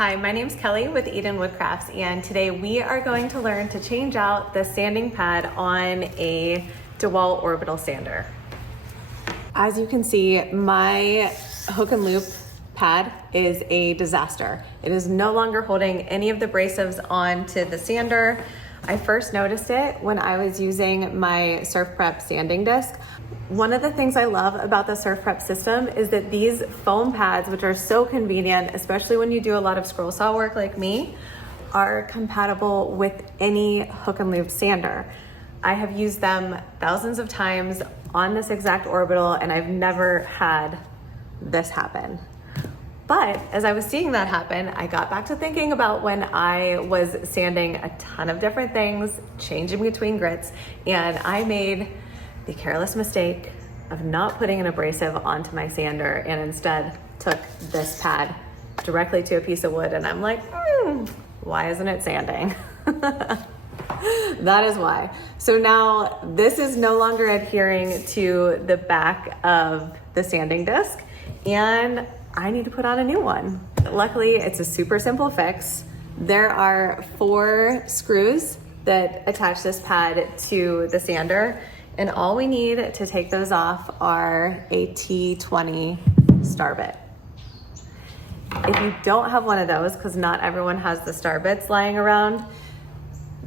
Hi, my name's Kelly with Eden Woodcrafts, and today we are going to learn to change out the sanding pad on a Dewalt Orbital sander. As you can see, my hook and loop pad is a disaster. It is no longer holding any of the abrasives onto the sander. I first noticed it when I was using my Surf Prep sanding disc. One of the things I love about the Surf Prep system is that these foam pads, which are so convenient, especially when you do a lot of scroll saw work like me, are compatible with any hook and loop sander. I have used them thousands of times on this exact orbital, and I've never had this happen. But as I was seeing that happen, I got back to thinking about when I was sanding a ton of different things, changing between grits, and I made the careless mistake of not putting an abrasive onto my sander and instead took this pad directly to a piece of wood, and I'm like, why isn't it sanding? That is why. So now this is no longer adhering to the back of the sanding disc, and I need to put on a new one. Luckily, it's a super simple fix. There are 4 screws that attach this pad to the sander, and all we need to take those off are a T20 star bit. If you don't have one of those, because not everyone has the star bits lying around,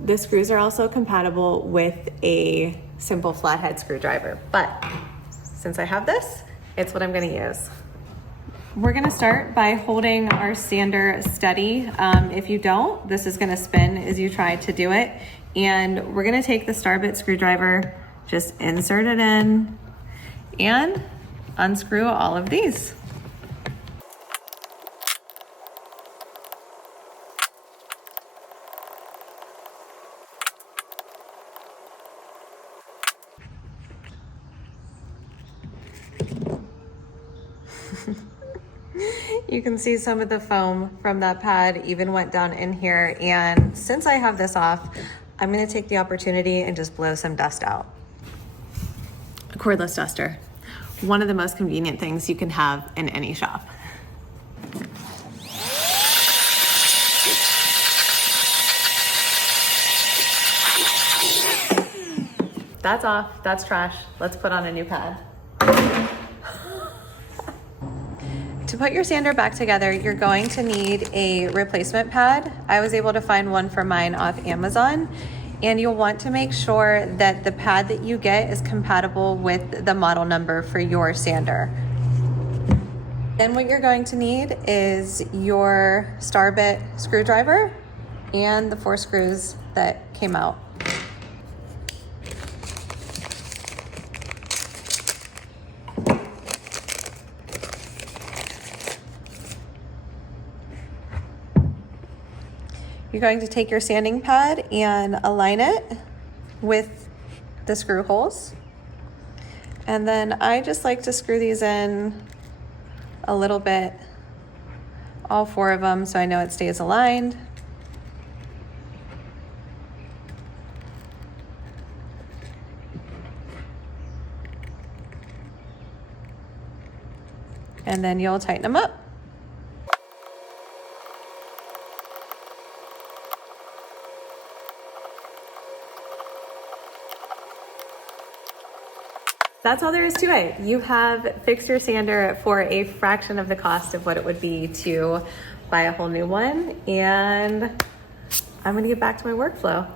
the screws are also compatible with a simple flathead screwdriver. But since I have this, it's what I'm gonna use. We're gonna start by holding our sander steady. If you don't, this is gonna spin as you try to do it. And we're gonna take the star bit screwdriver, just insert it in and unscrew all of these. You can see some of the foam from that pad even went down in here. And since I have this off, I'm gonna take the opportunity and just blow some dust out. A cordless duster, one of the most convenient things you can have in any shop. That's off, that's trash. Let's put on a new pad. To put your sander back together, you're going to need a replacement pad. I was able to find one for mine off Amazon, and you'll want to make sure that the pad that you get is compatible with the model number for your sander. Then what you're going to need is your star bit screwdriver and the 4 screws that came out. You're going to take your sanding pad and align it with the screw holes. And then I just like to screw these in a little bit, all 4 of them, so I know it stays aligned. And then you'll tighten them up. That's all there is to it. You have fixed your sander for a fraction of the cost of what it would be to buy a whole new one. And I'm gonna get back to my workflow.